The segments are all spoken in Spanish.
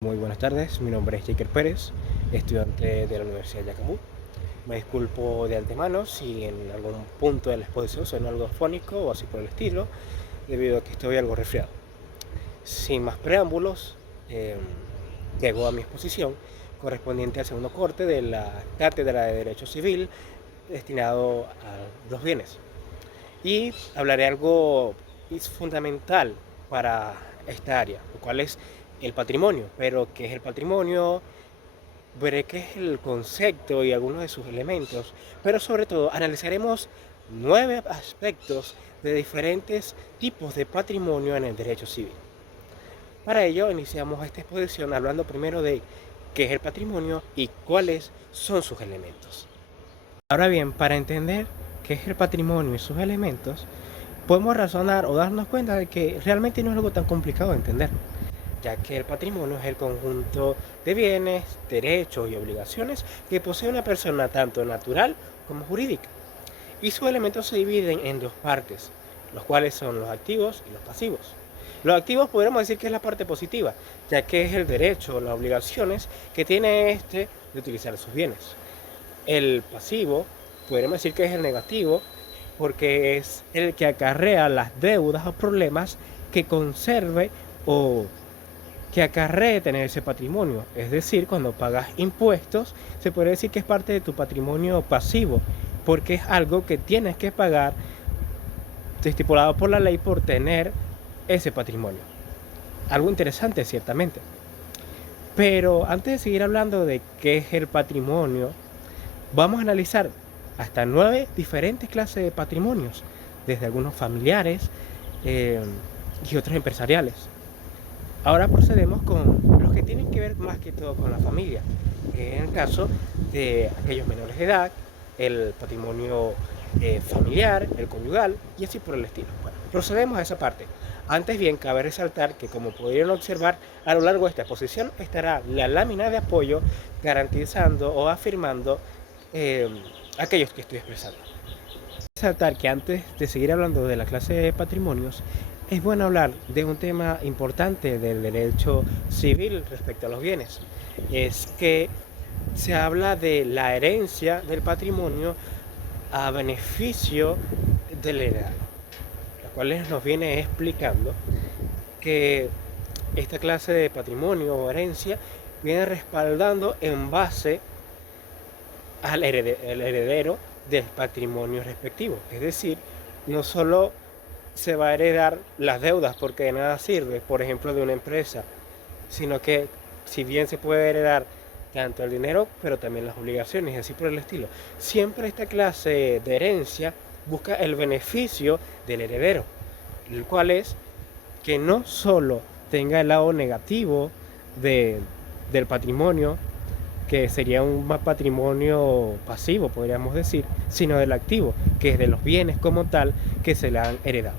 Muy buenas tardes, mi nombre es Jaker Pérez, estudiante de la Universidad de Yacamú. Me disculpo de antemano si en algún punto de la exposición suena algo afónico o así por el estilo, debido a que estoy algo resfriado. Sin más preámbulos, llego a mi exposición correspondiente al segundo corte de la Cátedra de Derecho Civil destinado a los bienes. Y hablaré algo fundamental para esta área, lo cual es el patrimonio. Pero ¿qué es el patrimonio? Veré qué es el concepto y algunos de sus elementos, pero sobre todo analizaremos 9 aspectos de diferentes tipos de patrimonio en el derecho civil. Para ello iniciamos esta exposición hablando primero de qué es el patrimonio y cuáles son sus elementos. Ahora bien, para entender qué es el patrimonio y sus elementos, podemos razonar o darnos cuenta de que realmente no es algo tan complicado de entender, ya que el patrimonio es el conjunto de bienes, derechos y obligaciones que posee una persona tanto natural como jurídica. Y sus elementos se dividen en dos partes, los cuales son los activos y los pasivos. Los activos podríamos decir que es la parte positiva, ya que es el derecho o las obligaciones que tiene este de utilizar sus bienes. El pasivo podríamos decir que es el negativo, porque es el que acarrea las deudas o problemas que conserve o que acarree tener ese patrimonio. Es decir, cuando pagas impuestos, se puede decir que es parte de tu patrimonio pasivo, porque es algo que tienes que pagar estipulado por la ley por tener ese patrimonio. Algo interesante, ciertamente. Pero antes de seguir hablando de qué es el patrimonio, vamos a analizar hasta 9 diferentes clases de patrimonios, desde algunos familiares y otros empresariales. Ahora procedemos con los que tienen que ver más que todo con la familia, que en el caso de aquellos menores de edad, el patrimonio familiar, el conyugal y así por el estilo. Bueno, procedemos a esa parte. Antes bien, cabe resaltar que como podrían observar a lo largo de esta exposición estará la lámina de apoyo garantizando o afirmando aquellos que estoy expresando. Resaltar que antes de seguir hablando de la clase de patrimonios, es bueno hablar de un tema importante del derecho civil respecto a los bienes. Es que se habla de la herencia del patrimonio a beneficio del heredero, lo cual nos viene explicando que esta clase de patrimonio o herencia viene respaldando en base al heredero del patrimonio respectivo. Es decir, no solo se va a heredar las deudas porque de nada sirve, por ejemplo, de una empresa, sino que si bien se puede heredar tanto el dinero, pero también las obligaciones y así por el estilo. Siempre esta clase de herencia busca el beneficio del heredero, el cual es que no solo tenga el lado negativo del patrimonio, que sería un patrimonio pasivo, podríamos decir, sino del activo, que es de los bienes como tal que se le han heredado.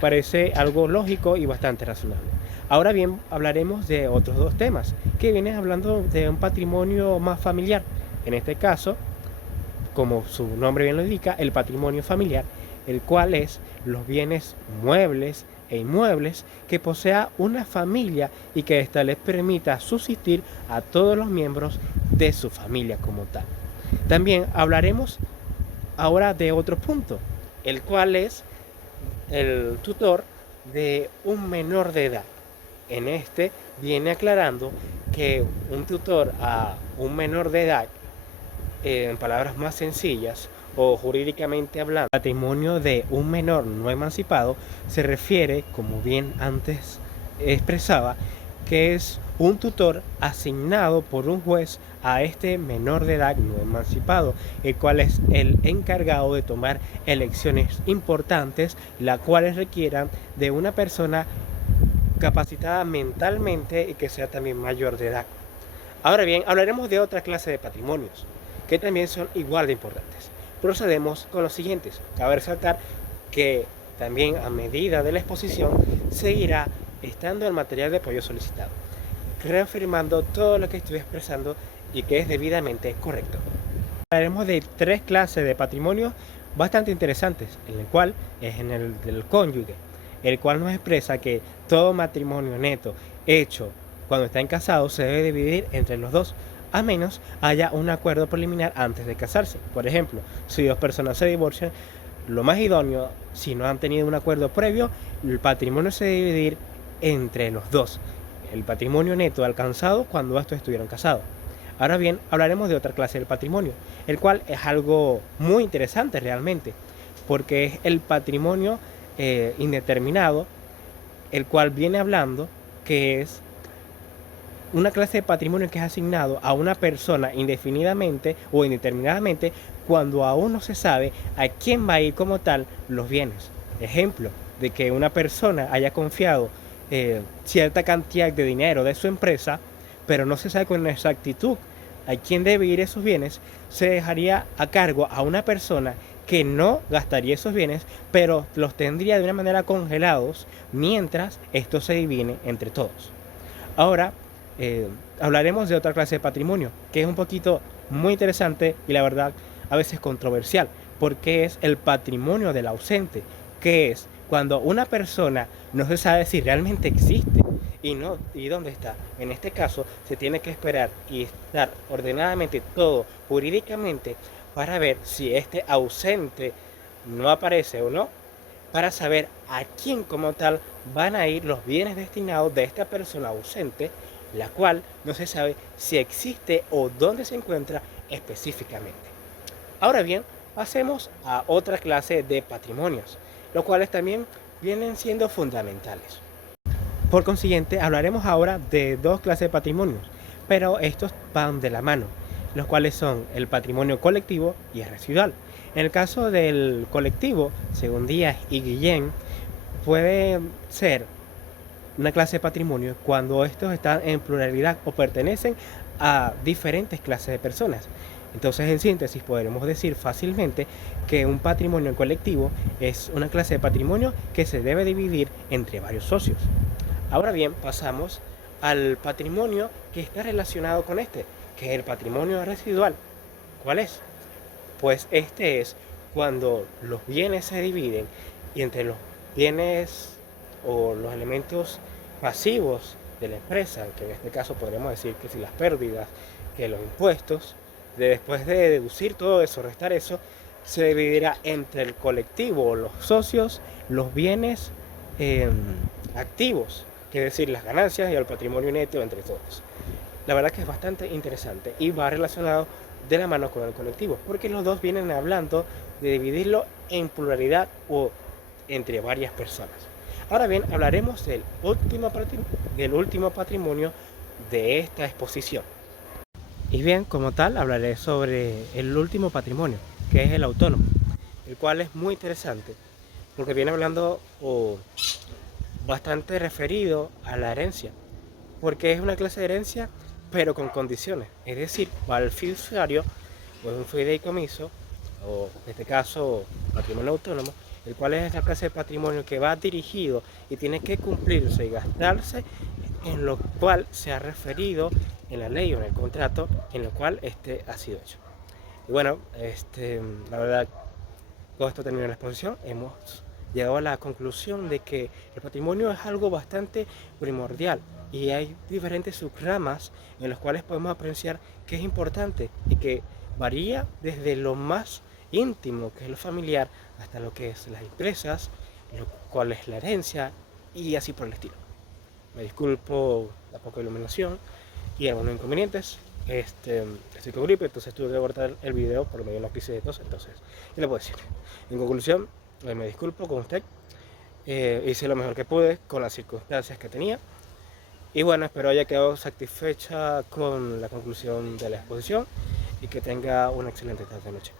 Parece algo lógico y bastante razonable. Ahora bien, hablaremos de otros dos temas, que vienen hablando de un patrimonio más familiar. En este caso, como su nombre bien lo indica, el patrimonio familiar, el cual es los bienes muebles e inmuebles que posea una familia y que ésta les permita subsistir a todos los miembros de su familia como tal. También hablaremos ahora de otro punto, el cual es el tutor de un menor de edad. En este viene aclarando que un tutor a un menor de edad, en palabras más sencillas o jurídicamente hablando, el patrimonio de un menor no emancipado se refiere, como bien antes expresaba, que es un tutor asignado por un juez a este menor de edad no emancipado, el cual es el encargado de tomar elecciones importantes, las cuales requieran de una persona capacitada mentalmente y que sea también mayor de edad. Ahora bien, hablaremos de otra clase de patrimonios, que también son igual de importantes. Procedemos con los siguientes. Cabe resaltar que también a medida de la exposición seguirá estando el material de apoyo solicitado, reafirmando todo lo que estoy expresando y que es debidamente correcto. Hablaremos de tres clases de patrimonio bastante interesantes, en el cual es en el del cónyuge, el cual nos expresa que todo matrimonio neto hecho cuando están casados se debe dividir entre los dos, a menos haya un acuerdo preliminar antes de casarse. Por ejemplo, si dos personas se divorcian, lo más idóneo, si no han tenido un acuerdo previo, el patrimonio se debe dividir entre los dos. El patrimonio neto alcanzado cuando estos estuvieron casados. Ahora bien, hablaremos de otra clase del patrimonio, el cual es algo muy interesante realmente, porque es el patrimonio indeterminado, el cual viene hablando que es una clase de patrimonio que es asignado a una persona indefinidamente o indeterminadamente cuando aún no se sabe a quién va a ir como tal los bienes. Ejemplo, de que una persona haya confiado cierta cantidad de dinero de su empresa, pero no se sabe con exactitud a quién debe ir esos bienes, se dejaría a cargo a una persona que no gastaría esos bienes, pero los tendría de una manera congelados mientras esto se divide entre todos. Ahora hablaremos de otra clase de patrimonio, que es un poquito muy interesante y la verdad a veces controversial, porque es el patrimonio del ausente, que es cuando una persona no se sabe si realmente existe y dónde está. En este caso se tiene que esperar y estar ordenadamente todo jurídicamente para ver si este ausente no aparece o no, para saber a quién como tal van a ir los bienes destinados de esta persona ausente, la cual no se sabe si existe o dónde se encuentra específicamente. Ahora bien, pasemos a otra clase de patrimonios, los cuales también vienen siendo fundamentales. Por consiguiente, hablaremos ahora de dos clases de patrimonios, pero estos van de la mano, los cuales son el patrimonio colectivo y el residual. En el caso del colectivo, según Díaz y Guillén, puede ser una clase de patrimonio cuando estos están en pluralidad o pertenecen a diferentes clases de personas. Entonces, en síntesis, podremos decir fácilmente que un patrimonio colectivo es una clase de patrimonio que se debe dividir entre varios socios. Ahora bien, pasamos al patrimonio que está relacionado con este, que es el patrimonio residual. ¿Cuál es? Pues este es cuando los bienes se dividen y entre los bienes o los elementos pasivos de la empresa, que en este caso podríamos decir que si las pérdidas, que los impuestos, después de deducir todo eso, restar eso, se dividirá entre el colectivo o los socios los bienes activos, que es decir, las ganancias y el patrimonio neto entre todos. La verdad que es bastante interesante y va relacionado de la mano con el colectivo, porque los dos vienen hablando de dividirlo en pluralidad o entre varias personas. Ahora bien, hablaremos del último patrimonio de esta exposición. Y bien, como tal, hablaré sobre el último patrimonio, que es el autónomo, el cual es muy interesante, porque viene hablando bastante referido a la herencia, porque es una clase de herencia, pero con condiciones. Es decir, va al fiduciario, o es un fideicomiso, o en este caso, patrimonio autónomo, el cual es la clase de patrimonio que va dirigido y tiene que cumplirse y gastarse en lo cual se ha referido en la ley o en el contrato en lo cual este ha sido hecho. Y bueno, la verdad, con esto termina la exposición. Hemos llegado a la conclusión de que el patrimonio es algo bastante primordial y hay diferentes subramas en los cuales podemos apreciar que es importante y que varía desde lo más íntimo, que es lo familiar, hasta lo que es las empresas, lo cual es la herencia y así por el estilo. Me disculpo la poca iluminación y algunos inconvenientes. Estoy con gripe, entonces tuve que cortar el video por medio de una crisis de tos, entonces, ¿qué le puedo decir? En conclusión, me disculpo con usted, hice lo mejor que pude con las circunstancias que tenía y bueno, espero haya quedado satisfecha con la conclusión de la exposición y que tenga una excelente tarde de noche.